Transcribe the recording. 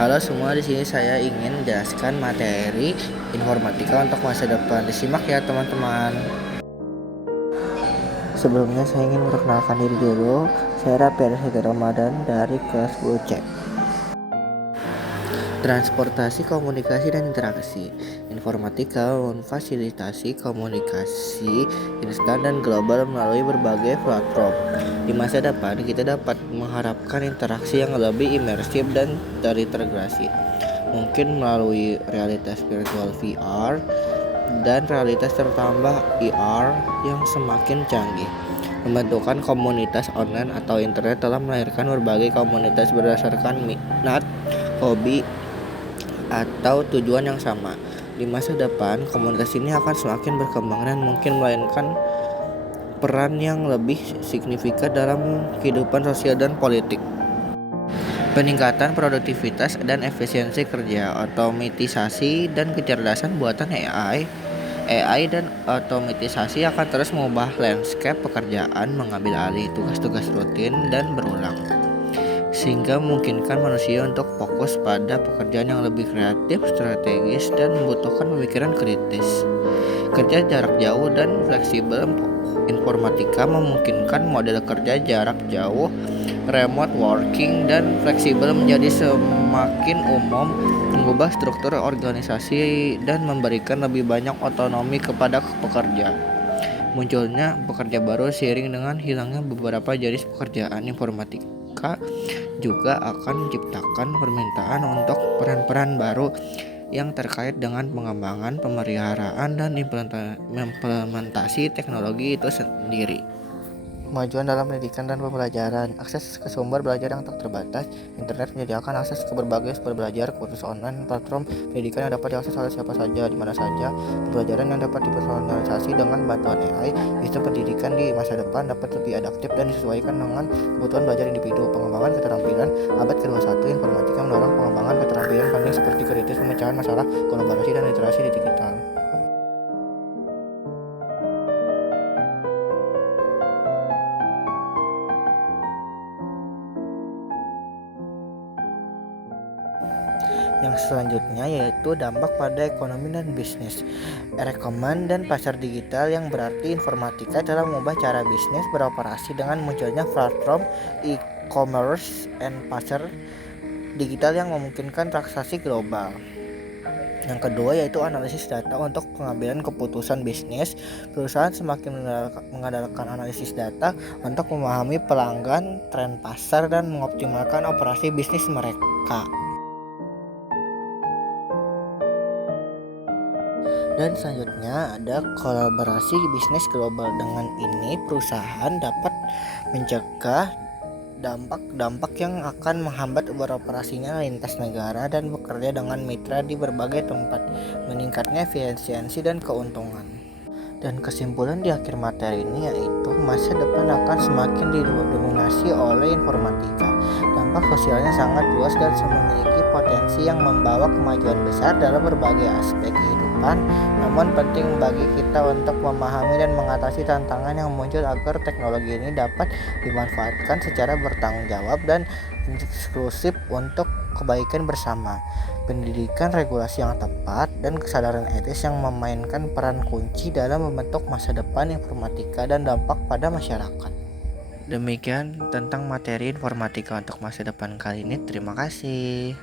Halo semua, di sini saya ingin menjelaskan materi informatika untuk masa depan. Disimak ya teman-teman. Sebelumnya saya ingin memperkenalkan diri dulu. Saya Rapi Ramadan dari kelas 10C. Transportasi, komunikasi, dan interaksi. Informatika memfasilitasi komunikasi instan dan global melalui berbagai platform. Di masa depan, kita dapat mengharapkan interaksi yang lebih imersif dan terintegrasi, mungkin melalui realitas virtual VR dan realitas tertambah AR yang semakin canggih. Membentukkan komunitas online atau internet telah melahirkan berbagai komunitas berdasarkan minat, hobi, atau tujuan yang sama. Di masa depan, komunitas ini akan semakin berkembang dan mungkin memainkan peran yang lebih signifikan dalam kehidupan sosial dan politik. Peningkatan produktivitas dan efisiensi kerja, otomatisasi dan kecerdasan buatan AI dan otomatisasi akan terus mengubah landscape pekerjaan, mengambil alih tugas-tugas rutin dan berulang, sehingga memungkinkan manusia untuk fokus pada pekerjaan yang lebih kreatif, strategis, dan membutuhkan pemikiran kritis. Kerja jarak jauh dan fleksibel. Informatika memungkinkan model kerja jarak jauh, remote working, dan fleksibel menjadi semakin umum, mengubah struktur organisasi dan memberikan lebih banyak otonomi kepada pekerja. Munculnya pekerja baru seiring dengan hilangnya beberapa jenis pekerjaan. Informatika juga akan menciptakan permintaan untuk peran-peran baru yang terkait dengan pengembangan, pemeliharaan, dan implementasi teknologi itu sendiri. Kemajuan dalam pendidikan dan pembelajaran. Akses ke sumber belajar yang tak terbatas. Internet menyediakan akses ke berbagai sumber belajar, kursus online, platform pendidikan yang dapat diakses oleh siapa saja, di mana saja. Pembelajaran yang dapat dipersonalisasi dengan bantuan AI. Sistem pendidikan di masa depan dapat lebih adaptif dan disesuaikan dengan kebutuhan belajar individu. Pengembangan keterampilan. Abad ke-21, informatika mendorong pengembangan keterampilan penting seperti kritis, pemecahan masalah, kolaborasi, dan literasi digital. Yang selanjutnya yaitu dampak pada ekonomi dan bisnis. E-commerce dan pasar digital, yang berarti informatika telah mengubah cara bisnis beroperasi dengan munculnya platform e-commerce dan pasar digital yang memungkinkan transaksi global. Yang kedua yaitu analisis data untuk pengambilan keputusan bisnis. Perusahaan semakin mengandalkan analisis data untuk memahami pelanggan, tren pasar, dan mengoptimalkan operasi bisnis mereka. Dan selanjutnya ada kolaborasi bisnis global. Dengan ini perusahaan dapat mencegah dampak-dampak yang akan menghambat beroperasinya lintas negara dan bekerja dengan mitra di berbagai tempat, meningkatnya efisiensi dan keuntungan. Dan kesimpulan di akhir materi ini yaitu masa depan akan semakin didominasi oleh informatika. Dampak sosialnya sangat luas dan memiliki potensi yang membawa kemajuan besar dalam berbagai aspek kehidupan. Namun penting bagi kita untuk memahami dan mengatasi tantangan yang muncul agar teknologi ini dapat dimanfaatkan secara bertanggung jawab dan inklusif untuk kebaikan bersama. Pendidikan, regulasi yang tepat, dan kesadaran etis yang memainkan peran kunci dalam membentuk masa depan informatika dan dampak pada masyarakat. Demikian tentang materi informatika untuk masa depan kali ini. Terima kasih.